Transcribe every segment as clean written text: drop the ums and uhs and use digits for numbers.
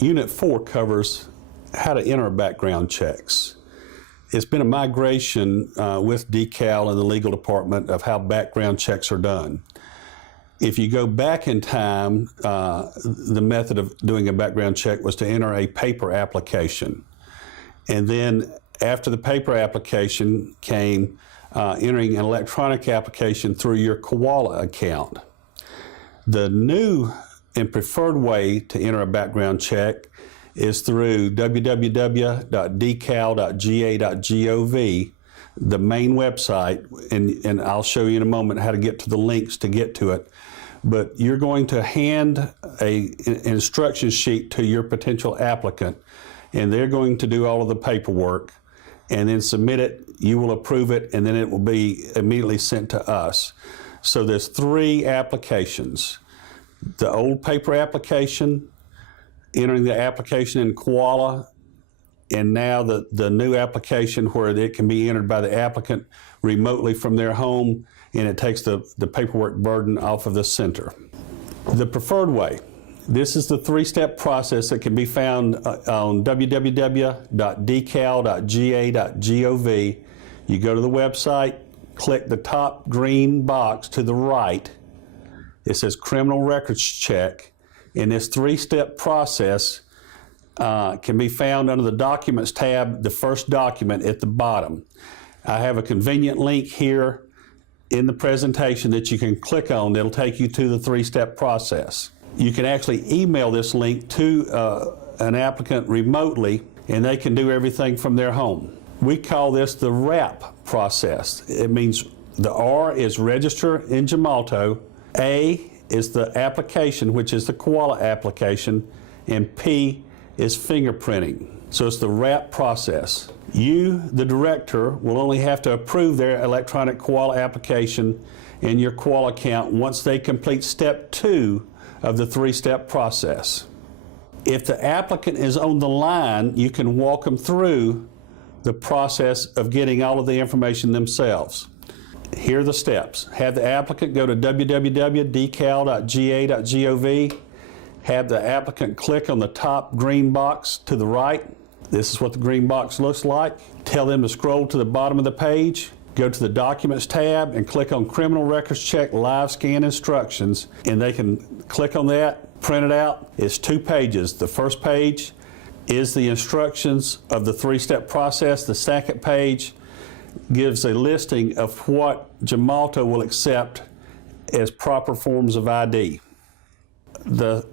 Unit 4 covers how to enter background checks. It's been a migration with DECAL and the legal department of how background checks are done. If you go back in time, the method of doing a background check was to enter a paper application. And then after the paper application came entering an electronic application through your Koala account. The new and preferred way to enter a background check is through www.decal.ga.gov, the main website, and I'll show you in a moment how to get to the links to get to it. But you're going to hand an instruction sheet to your potential applicant, and they're going to do all of the paperwork and then submit it. You will approve it, and then it will be immediately sent to us. So there's 3 applications. The old paper application, entering the application in Koala, and now the new application where it can be entered by the applicant remotely from their home, and it takes the paperwork burden off of the center. The preferred way, this is the 3-step process that can be found on www.decal.ga.gov. You go to the website, click the top green box to the right. It says criminal records check, and this 3-step process can be found under the Documents tab, the first document at the bottom. I have a convenient link here in the presentation that you can click on that'll take you to the 3-step process. You can actually email this link to an applicant remotely, and they can do everything from their home. We call this the RAP process. It means the R is register in Gemalto, A is the application, which is the Koala application, and P is fingerprinting. So it's the RAP process. You, the director, will only have to approve their electronic Koala application in your Koala account once they complete step 2 of the 3-step process. If the applicant is on the line, you can walk them through the process of getting all of the information themselves. Here are the steps. Have the applicant go to www.decal.ga.gov. Have the applicant click on the top green box to the right. This is what the green box looks like. Tell them to scroll to the bottom of the page, go to the Documents tab, and click on Criminal Records Check Live Scan Instructions, and they can click on that, print it out. It's 2 pages. The first page is the instructions of the 3-step process. The second page gives a listing of what Gemalto will accept as proper forms of ID. The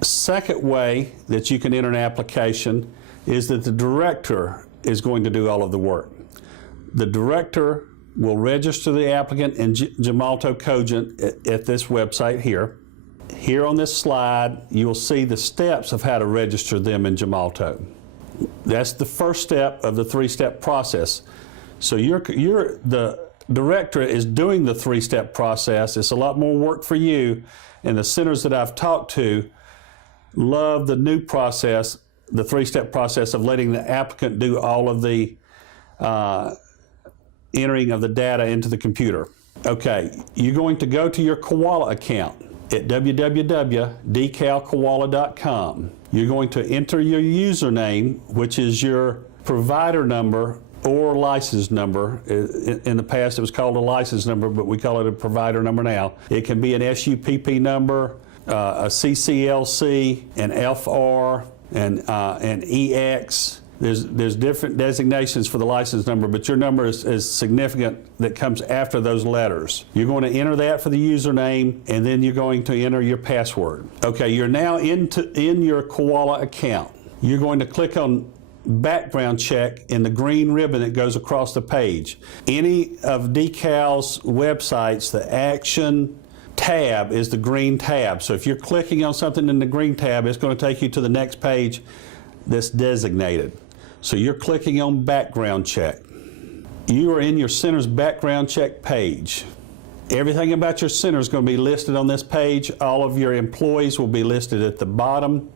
second way that you can enter an application is that the director is going to do all of the work. The director will register the applicant in Gemalto Cogent at this website here. Here on this slide, you will see the steps of how to register them in Gemalto. That's the first step of the 3-step process. So the director is doing the 3-step process. It's a lot more work for you, and the centers that I've talked to love the new process, the 3-step process of letting the applicant do all of the entering of the data into the computer. Okay, you're going to go to your Koala account at www.decalkoala.com. You're going to enter your username, which is your provider number or license number. In the past it was called a license number, but we call it a provider number now. It can be an SUPP number, a CCLC, an FR, an EX. There's different designations for the license number, but your number is significant that comes after those letters. You're going to enter that for the username, and then you're going to enter your password. Okay, you're now in your Koala account. You're going to click on background check in the green ribbon that goes across the page. Any of DECAL's websites, the action tab is the green tab. So if you're clicking on something in the green tab, it's going to take you to the next page that's designated. So you're clicking on background check. You are in your center's background check page. Everything about your center is going to be listed on this page. All of your employees will be listed at the bottom.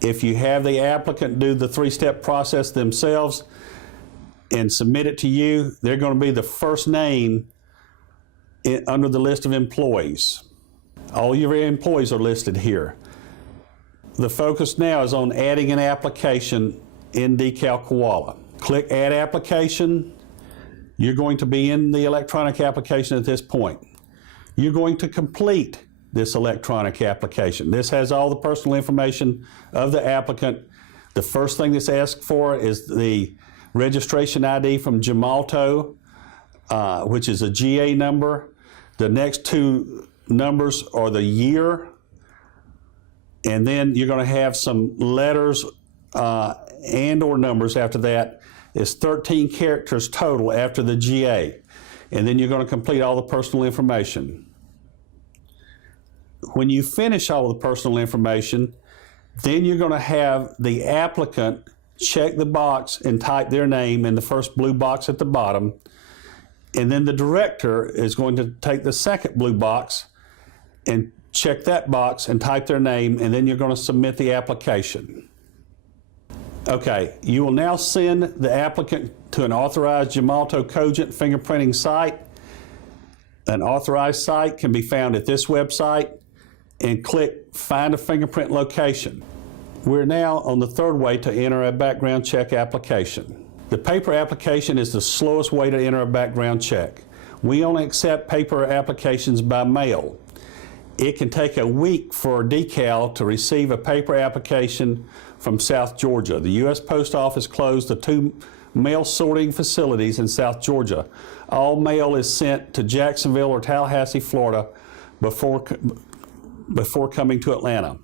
If you have the applicant do the 3-step process themselves and submit it to you, they're going to be the first name under the list of employees. All your employees are listed here. the focus now is on adding an application in Decal Koala. Click Add Application. You're going to be in the electronic application at this point. You're going to complete this electronic application. This has all the personal information of the applicant. The first thing that's asked for is the registration ID from Gemalto, which is a GA number. The next two numbers are the year, and then you're going to have some letters and or numbers after that. It's 13 characters total after the GA, and then you're going to complete all the personal information. When you finish all the personal information, then you're going to have the applicant check the box and type their name in the first blue box at the bottom, and then the director is going to take the second blue box and check that box and type their name, and then you're going to submit the application. Okay, you will now send the applicant to an authorized Gemalto Cogent fingerprinting site. An authorized site can be found at this website, and click Find a Fingerprint Location. We're now on the third way to enter a background check application. The paper application is the slowest way to enter a background check. We only accept paper applications by mail. It can take a week for Decal to receive a paper application from South Georgia. The U.S. Post Office closed the 2 mail sorting facilities in South Georgia. All mail is sent to Jacksonville or Tallahassee, Florida before coming to Atlanta.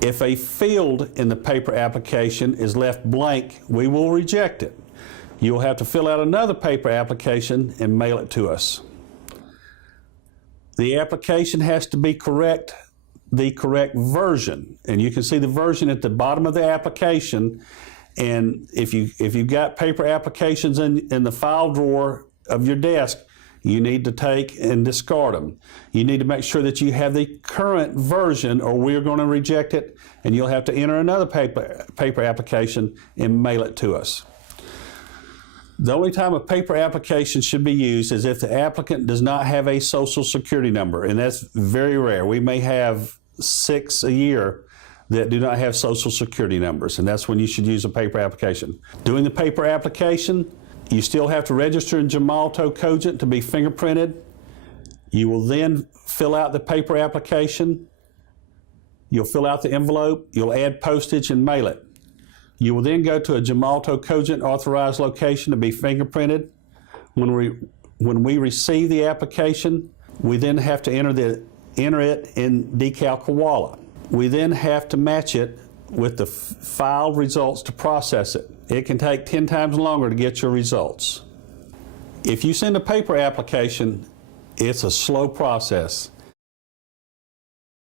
If a field in the paper application is left blank, we will reject it. You'll have to fill out another paper application and mail it to us. The application has to be correct, the correct version, and you can see the version at the bottom of the application. And if you've got paper applications in the file drawer of your desk, you need to take and discard them. You need to make sure that you have the current version, or we're going to reject it, and you'll have to enter another paper application and mail it to us. The only time a paper application should be used is if the applicant does not have a Social Security number, and that's very rare. We may have 6 a year that do not have Social Security numbers, and that's when you should use a paper application. Doing the paper application, you still have to register in Gemalto Cogent to be fingerprinted. You will then fill out the paper application. You'll fill out the envelope. You'll add postage and mail it. You will then go to a Gemalto Cogent authorized location to be fingerprinted. When we receive the application, we then have to enter it in Decal Koala. We then have to match it with the filed results to process it. It can take 10 times longer to get your results. If you send a paper application, it's a slow process.